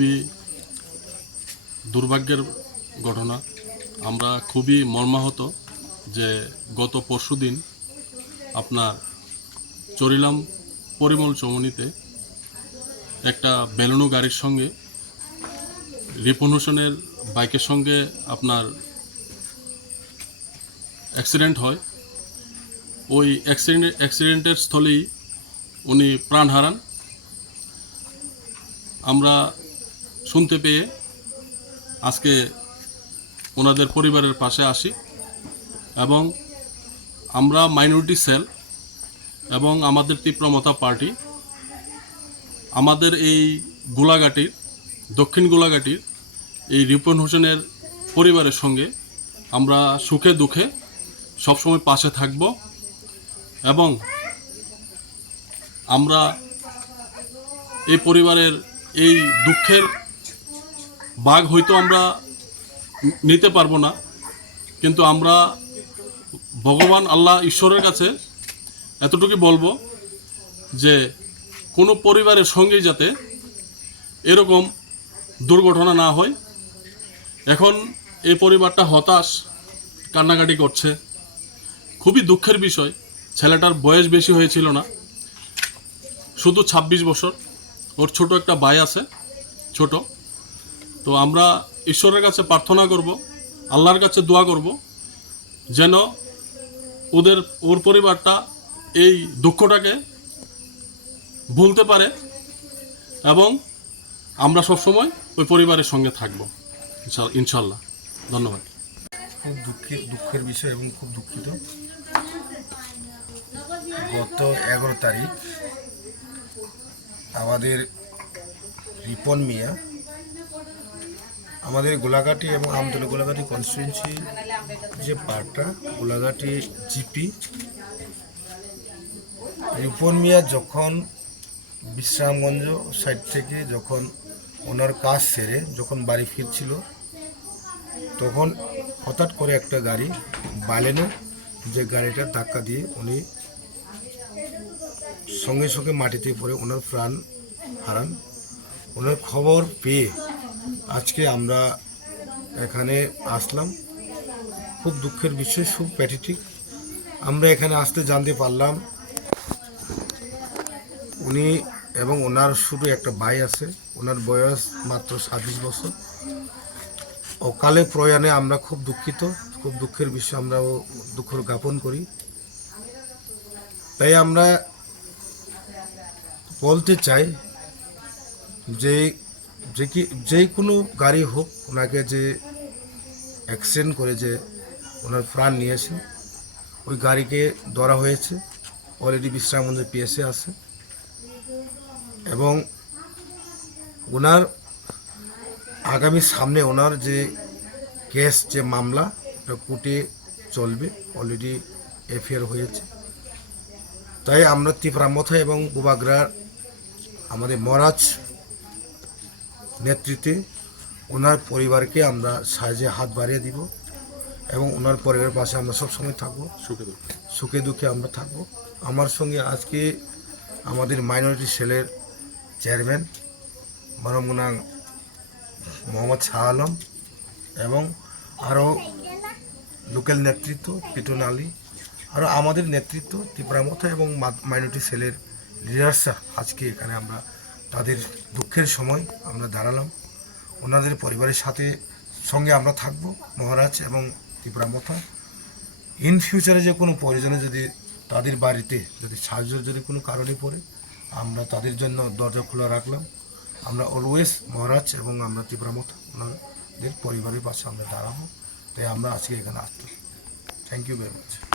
খুবই দুর্ভাগ্যের ঘটনা। আমরা খুবই মর্মাহত যে গত পরশুদিন আপনার চরিলাম পরিমল চমনিতে একটা বেলুনু গাড়ির সঙ্গে রিপন হোসেনের বাইকের সঙ্গে আপনার অ্যাক্সিডেন্ট হয়। ওই অ্যাক্সিডেন্ট অ্যাক্সিডেন্টের স্থলেই উনি প্রাণ হারান। আমরা শুনতে পেয়ে আজকে ওনাদের পরিবারের পাশে আসি এবং আমরা মাইনরিটি সেল এবং আমাদের তীব্রমতা পার্টি, আমাদের এই গোলাঘাটির দক্ষিণ গোলাঘাটির এই রিপন হোসেনের পরিবারের সঙ্গে আমরা সুখে দুঃখে সবসময় পাশে থাকব এবং আমরা এই পরিবারের এই দুঃখের বাঘ হয়তো আমরা নিতে পারব না, কিন্তু আমরা ভগবান আল্লাহ ঈশ্বরের কাছে এতটুকু বলব যে কোনো পরিবারের সঙ্গেই যাতে এরকম দুর্ঘটনা না হয়। এখন এই পরিবারটা হতাশ, কান্নাকাটি করছে। খুবই দুঃখের বিষয়, ছেলেটার বয়স বেশি হয়েছিল না। শুধু ২৬ বছর, ওর ছোট একটা ভাই আছে, ছোট। তো আমরা ঈশ্বরের কাছে প্রার্থনা করব, আল্লাহর কাছে দোয়া করব, যেন ওদের, ওর পরিবারটা এই দুঃখটাকে ভুলতে পারে এবং আমরা সবসময় ওই পরিবারের সঙ্গে থাকব ইনশাল্লাহ। ধন্যবাদ। খুব দুঃখের দুঃখের বিষয় এবং খুব দুঃখিত। গত এগারো তারিখ আমাদের রিপন মিয়া আমাদের গোলাঘাটি এবং আমতলা গোলাঘাটি কনস্টিটুয়েন্সি যে পার্টটা, গোলাঘাটি জিপি রিপন মিয়া যখন বিশ্রামগঞ্জ সাইড থেকে যখন ওনার কাজ সেরে, যখন বাড়ি ফিরছিল, তখন হঠাৎ করে একটা গাড়ি বালেনো যে গাড়িটা ধাক্কা দিয়ে উনি সঙ্গে সঙ্গে মাটিতে পড়ে, ওনার প্রাণ হারান। ওনার খবর পেয়ে আজকে আমরা এখানে আসলাম। খুব দুঃখের বিষয়, খুব প্যাথেটিক আমরা এখানে আসতে জানতে পারলাম, উনি এবং ওনার শুধু একটা ভাই আছে, ওনার বয়স মাত্র ছাব্বিশ বছর। অকালে প্রয়াণে আমরা খুব দুঃখিত, খুব দুঃখের বিষয় আমরাও দুঃখ জ্ঞাপন করি। তাই আমরা বলতে চাই যে যে কি যে কোনো গাড়ি হোক, ওনাকে যে অ্যাক্সিডেন্ট করে যে ওনার প্রাণ নিয়েছে, ওই গাড়িকে ধরা হয়েছে অলরেডি বিশ্রামগঞ্জের পিএসএ আছে। এবং ওনার আগামী সামনে ওনার যে কেস যে মামলা, ওটা কোর্টে চলবে অলরেডি এফআইআর হয়েছে। তাই আমরা তীব্রামথা এবং গোবাগ্রার আমাদের মহারাজ নেতৃত্বে ওনার পরিবারকে আমরা সাহায্যে হাত বাড়িয়ে দিব এবং ওনার পরিবারের পাশে আমরা সবসময় থাকব। সুখে দুঃখে। সুখে দুঃখে আমরা থাকব। আমার সঙ্গে আজকে আমাদের মাইনরিটি সেলের চেয়ারম্যান মানবগুনাং মোহাম্মদ শাহ আলম এবং আরও লোকাল নেতৃত্ব পিটন আলী আরও আমাদের নেতৃত্ব ত্রিপুরামথা এবং মাইনরিটি সেলের লিডার্সরা আজকে এখানে আমরা তাদের দুঃখের সময় আমরা দাঁড়ালাম। ওনাদের পরিবারের সাথে সঙ্গে আমরা থাকব, মহারাজ এবং ত্রিপুরামথা ইন ফিউচারে যে কোনো প্রয়োজনে যদি তাদের বাড়িতে যদি সাহায্য যদি কোনো কারণে পড়ে, আমরা তাদের জন্য দরজা খোলা রাখলাম। আমরা অলওয়েজ মহারাজ এবং আমরা তীব্রামত ওনাদের পরিবারের পাশে আমরা দাঁড়াবো। তাই আমরা আজকে এখানে আসলাম থ্যাংক ইউ ভেরি মাচ